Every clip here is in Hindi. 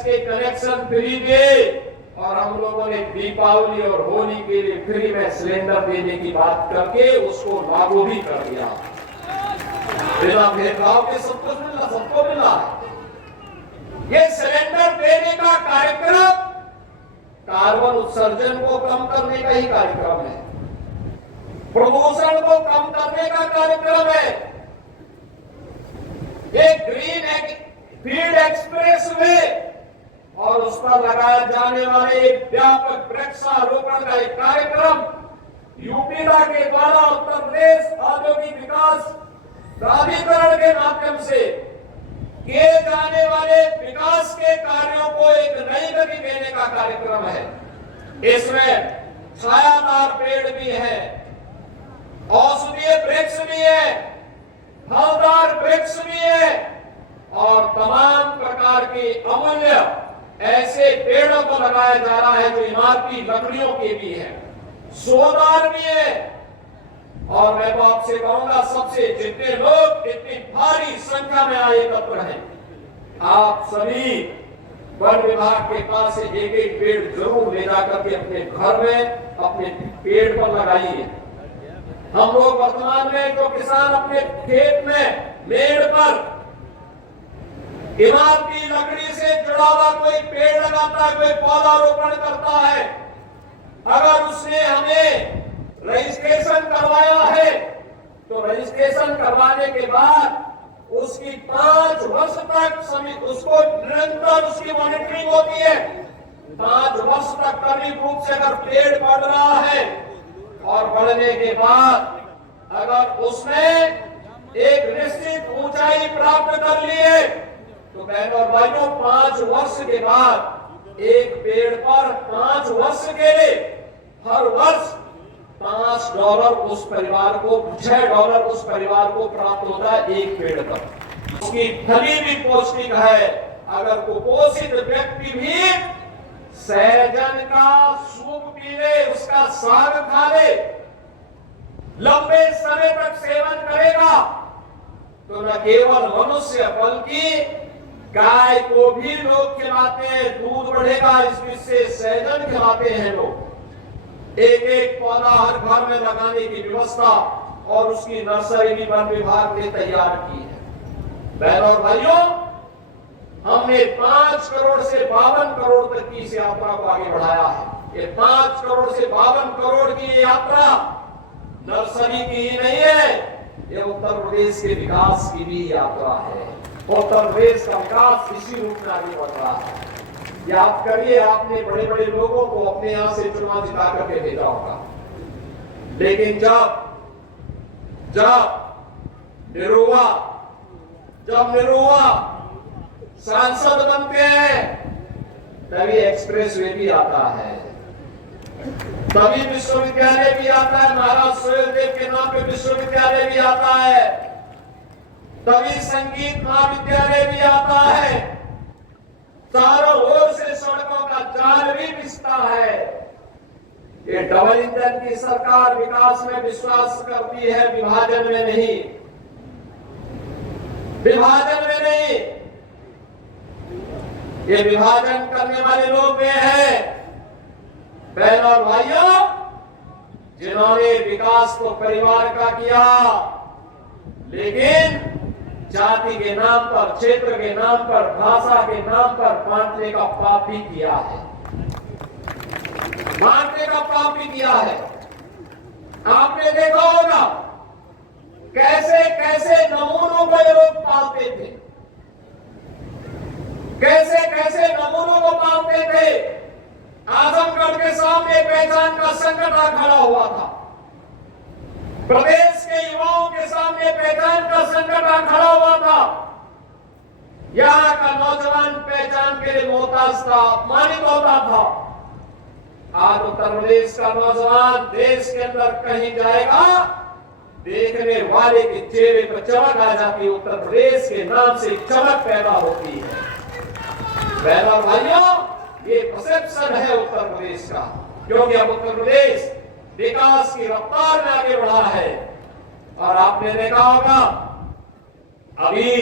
गैस के कनेक्शन फ्री दिए और हम लोगों ने दीपावली और होली के लिए फ्री में सिलेंडर देने की बात करके उसको लागू भी कर दिया। बिना भेदभाव के सब कुछ मिलना, सबको मिला है। ये सिलेंडर देने का कार्यक्रम कार्बन उत्सर्जन को कम करने का ही कार्यक्रम है, प्रदूषण को कम करने का कार्यक्रम है। एक ग्रीन फील्ड एक्सप्रेस वे और उस पर लगाए जाने वाले एक व्यापक वृक्षारोपण का एक कार्यक्रम यूपीडा के द्वारा उत्तर प्रदेश औद्योगिक विकास प्राधिकरण के माध्यम से किए जाने वाले विकास के कार्यों को एक नई गति देने का कार्यक्रम है। इसमें छायादार पेड़ भी है, औषधीय वृक्ष भी है, फलदार वृक्ष भी है और तमाम प्रकार के अमूल्य ऐसे पेड़ों को लगाया जा रहा है जो इमारती लकड़ियों के भी है, सोदार भी है। और मैं तो आपसे कहूंगा, सबसे जितने लोग इतनी भारी संख्या में आए एकत्र हैं, आप सभी वन विभाग के पास से एक एक पेड़ जरूर ले जाकर के अपने घर में अपने पेड़ पर लगाइए। हम लोग वर्तमान में जो किसान अपने खेत में मेड़ पर इमारती लकड़ी से जुड़ा हुआ कोई पेड़ लगाता है, कोई पौधारोपण करता है, अगर उसने हमें रजिस्ट्रेशन करवाया है तो रजिस्ट्रेशन करवाने के बाद उसकी 5 वर्ष तक उसको निरंतर उसकी मॉनिटरिंग होती है। 5 वर्ष तक क्रमिक रूप से अगर पेड़ बढ़ रहा है और बढ़ने के बाद अगर उसने एक निश्चित ऊंचाई प्राप्त कर ली है तो बहनों और भाइयों 5 वर्ष के बाद एक पेड़ पर 5 वर्ष के लिए हर वर्ष $5 उस परिवार को, $6 उस परिवार को प्राप्त होता है एक पेड़ पर। उसकी फली भी पौष्टिक है। अगर कुपोषित व्यक्ति भी सहजन का सूप पी ले, उसका साग खा ले, लंबे समय तक सेवन करेगा तो न केवल मनुष्य बल्कि गाय को भी लोग खिलाते हैं, दूध बढ़ेगा, इससे सहजन खिलाते हैं लोग। एक एक पौधा हर घर में लगाने की व्यवस्था और उसकी नर्सरी भी वन विभाग ने तैयार की है। बहनों और भाइयों, हमने 5 करोड़ से 52 करोड़ तक की इस यात्रा को आगे बढ़ाया है। ये 5 करोड़ से 52 करोड़ की यात्रा नर्सरी की ही नहीं है, ये उत्तर प्रदेश के विकास की भी यात्रा है। उत्तर प्रदेश का विकास इसी रूप में आगे बढ़ रहा है। याद करिए, आपने बड़े बड़े लोगों को अपने यहां से चुनाव जिता करके भेजा होगा, लेकिन जब निरुआ सांसद बनते हैं तभी एक्सप्रेस वे भी आता है, तभी विश्वविद्यालय भी आता है, महाराज सुहेलदेव के नाम पे विश्वविद्यालय भी आता है, तभी संगीत महाविद्यालय भी आता है, चारों ओर से सड़कों का जाल भी बिछता है। ये डबल इंजन की सरकार विकास में विश्वास करती है, विभाजन में नहीं, विभाजन में नहीं। ये विभाजन करने वाले लोग वे हैं बहनों और भाइयों जिन्होंने विकास तो परिवार का किया, लेकिन जाति के नाम पर, क्षेत्र के नाम पर, भाषा के नाम पर बांटने का पाप भी किया है, बांटने का पाप भी किया है। आपने देखा होगा कैसे कैसे नमूनों को ये लोग पालते थे, कैसे कैसे नमूनों को पालते थे। आजमगढ़ के सामने पहचान का संकट खड़ा हुआ था, प्रदेश के युवाओं के सामने पहचान का संकट खड़ा हुआ था। यहाँ का नौजवान पहचान के लिए मोहताज था, अपमानित होता था। आज उत्तर प्रदेश का नौजवान देश के अंदर कहीं जाएगा, देखने वाले के चेहरे पर चमक आ जाती है, उत्तर प्रदेश के नाम से चमक पैदा होती है। बहनों भाइयों, ये परसेप्शन है उत्तर प्रदेश का, क्योंकि अब उत्तर प्रदेश विकास की रफ्तार में आगे बढ़ा है। और आपने देखा होगा अभी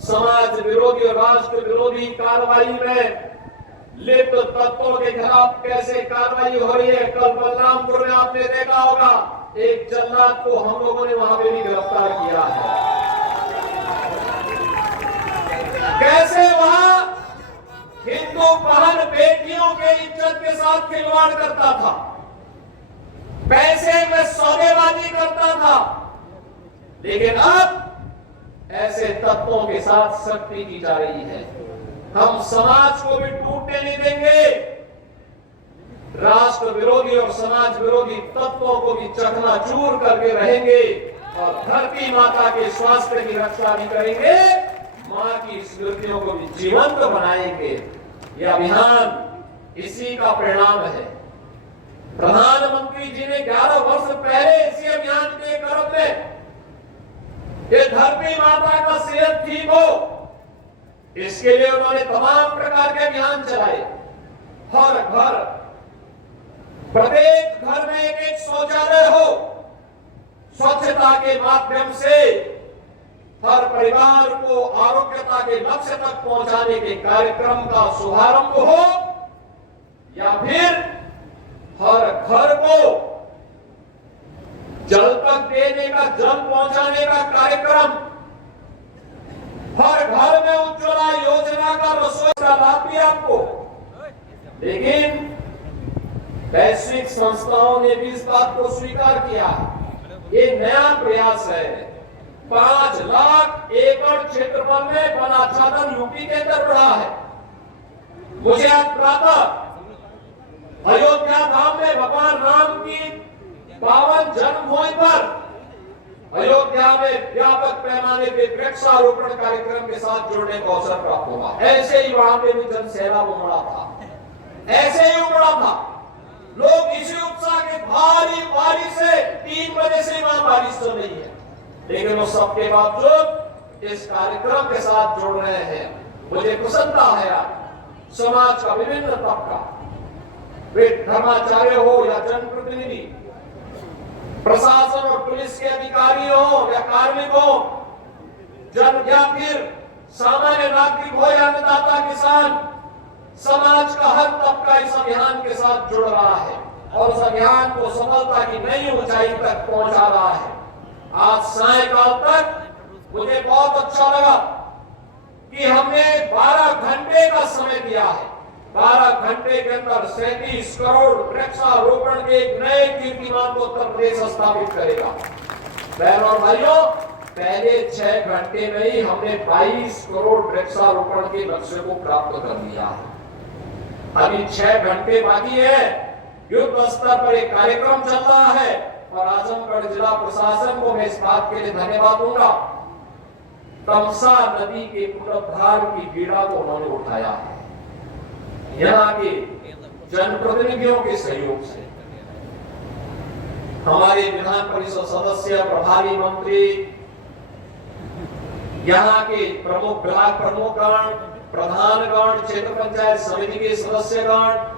समाज विरोधी और राष्ट्र विरोधी कार्रवाई में लिप्त तत्वों के खिलाफ कैसे कार्रवाई हो रही है। कल बलरामपुर में आपने देखा होगा, एक जल्लाद को हम लोगों ने वहां पे भी गिरफ्तार किया है। कैसे वहां हिंदू बहन बेटियों के इज्जत के साथ खिलवाड़ करता था, पैसे में सौदेबाजी करता था, लेकिन अब ऐसे तत्वों के साथ सख्ती की जा रही है। हम समाज को भी टूटने नहीं देंगे, राष्ट्र विरोधी और समाज विरोधी तत्वों को भी चकनाचूर करके रहेंगे और धरती माता के स्वास्थ्य की रक्षा भी करेंगे, मां की स्मृतियों को भी जीवंत बनाएंगे। यह अभियान इसी का परिणाम है। प्रधानमंत्री जी ने 11 वर्ष पहले इसी अभियान के क्रम में ये धरती माता का सेहत ठीक हो, इसके लिए उन्होंने तमाम प्रकार के अभियान चलाए। हर घर, प्रत्येक घर में एक एक शौचालय हो, स्वच्छता के माध्यम से हर परिवार को आरोग्यता के लक्ष्य तक पहुंचाने के कार्यक्रम का शुभारंभ हो, या फिर हर घर को जल तक देने का, जल पहुंचाने का कार्यक्रम, हर घर में उज्ज्वला योजना का रसोई का लाभ भी आपको। लेकिन वैश्विक संस्थाओं ने भी इस बात को स्वीकार किया। ये नया प्रयास है। 5 लाख एकड़ क्षेत्रफल में वन आच्छादन यूपी के अंदर बढ़ा है। मुझे आज प्रातः अयोध्या धाम में भगवान राम की पावन जन्मभूमि पर अयोध्या में व्यापक पैमाने पे वृक्षारोपण कार्यक्रम के साथ जुड़ने का अवसर प्राप्त हुआ। ऐसे ही वहां पे भी जन सैलाब उमड़ा था, ऐसे ही उमड़ा था। लोग इसी उत्साह के भारी बारिश से 3 बजे से वहां बारिश चल रही है, लेकिन वो सबके बावजूद इस कार्यक्रम के साथ जुड़ रहे हैं। मुझे प्रसन्नता है आज समाज का विभिन्न तबका, वे धर्माचार्य हो या जनप्रतिनिधि, प्रशासन और पुलिस के अधिकारी हो या कार्मिक हो, जन या फिर सामान्य नागरिक हो या अन्नदाता किसान, समाज का हर तबका इस अभियान के साथ जुड़ रहा है और उस अभियान को सफलता की नई ऊंचाई तक पहुंचा रहा है। आज सायंकाल तक मुझे बहुत अच्छा लगा कि हमने 12 घंटे का समय दिया है। 12 घंटे के अंदर 37 करोड़ वृक्षारोपण के एक नए कीर्तिमान को उत्तर प्रदेश स्थापित करेगा। बहनों और भाइयों, पहले 6 घंटे में ही हमने 22 करोड़ वृक्षारोपण के लक्ष्य को प्राप्त कर लिया है। अभी 6 घंटे बाकी है। युद्ध स्तर पर एक कार्यक्रम चल रहा है और आजमगढ़ जिला प्रशासन को मैं इस बात के लिए धन्यवाद दूंगा। तमसा नदी के पुनरुद्धार की पीड़ा को उन्होंने उठाया है, यहाँ के जनप्रतिनिधियों के सहयोग से। हमारे विधान परिषद सदस्य, प्रभारी मंत्री, यहाँ के प्रमुख विभाग प्रमुखगण, प्रधानगण, क्षेत्र पंचायत समिति के सदस्यगण,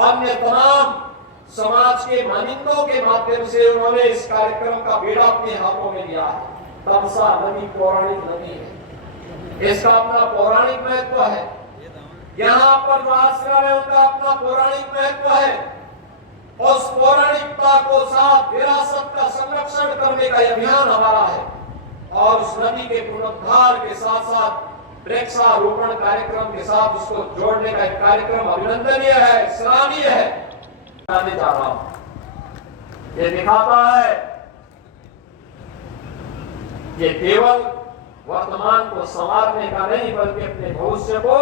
अन्य तमाम समाज के मानिंदों के माध्यम से उन्होंने इस कार्यक्रम का बीड़ा अपने हाथों में लिया है। तमसा नदी पौराणिक नदी है, इसका अपना पौराणिक महत्व है। यहाँ पर जो आश्रम है उनका अपना पौराणिक महत्व है। उस पौराणिकता को साथ विरासत का संरक्षण करने का अभियान हमारा है और उस नदी के पुनरुद्धार के साथ साथ वृक्षारोपण कार्यक्रम के साथ उसको जोड़ने का एक कार्यक्रम अभिनंदनीय है, सराहनीय है। आने जा रहा हूं, ये दिखाता है ये केवल वर्तमान को संवारने का नहीं बल्कि अपने भविष्य को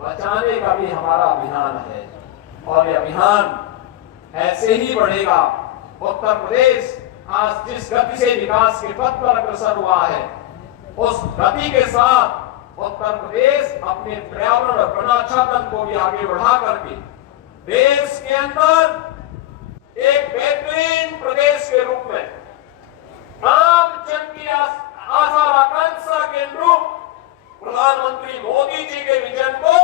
बचाने का भी हमारा अभियान है और ये अभियान ऐसे ही बढ़ेगा। उत्तर प्रदेश आज जिस गति से विकास के पथ पर अग्रसर हुआ है, उस गति के साथ उत्तर प्रदेश अपने पर्यावरण और वनाच्छादन को भी आगे बढ़ा करके देश के अंदर एक बेहतरीन प्रदेश के रूप में आम जन की आशा और आकांक्षा के अनुरूप प्रधानमंत्री मोदी जी के विजन को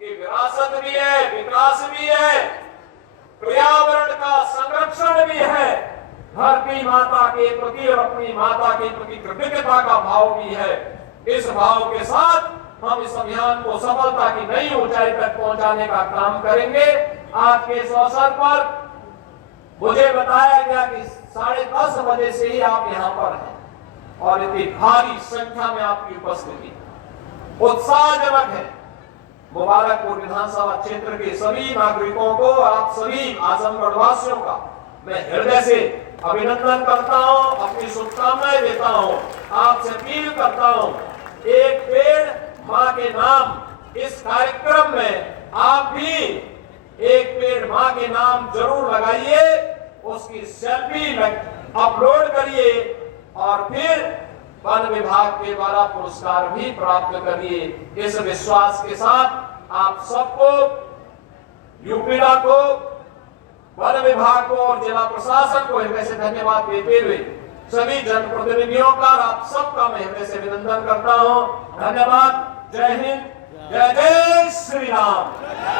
कि विरासत भी है, विकास भी है, पर्यावरण का संरक्षण भी है, धरती माता के प्रति और अपनी माता के प्रति कृतज्ञता का भाव भी है, इस भाव के साथ हम इस अभियान को सफलता की नई ऊंचाई तक पहुंचाने का काम करेंगे। आज के इस अवसर पर मुझे बताया गया कि 10:30 बजे से ही आप यहाँ पर हैं और इतनी भारी संख्या में आपकी उपस्थिति उत्साहजनक है। मुबारकपुर विधानसभा क्षेत्र के सभी नागरिकों को, आप सभी आजमगढ़ वासियों का मैं हृदय से अभिनंदन करता हूं, अपनी शुभकामनाएं देता हूं, आपसे अपील करता हूं, एक पेड़ मां के नाम इस कार्यक्रम में आप भी एक पेड़ मां के नाम जरूर लगाइए, उसकी सेल्फी अपलोड करिए और फिर वन विभाग के द्वारा पुरस्कार भी प्राप्त करिए। इस विश्वास के साथ आप सबको, यूपीडा को, वन विभाग को और जिला प्रशासन को हृदय से धन्यवाद देते हुए सभी जनप्रतिनिधियों का आप सबका मैं हृदय से अभिनंदन करता हूं। धन्यवाद। जय हिंद, जय जय श्री राम।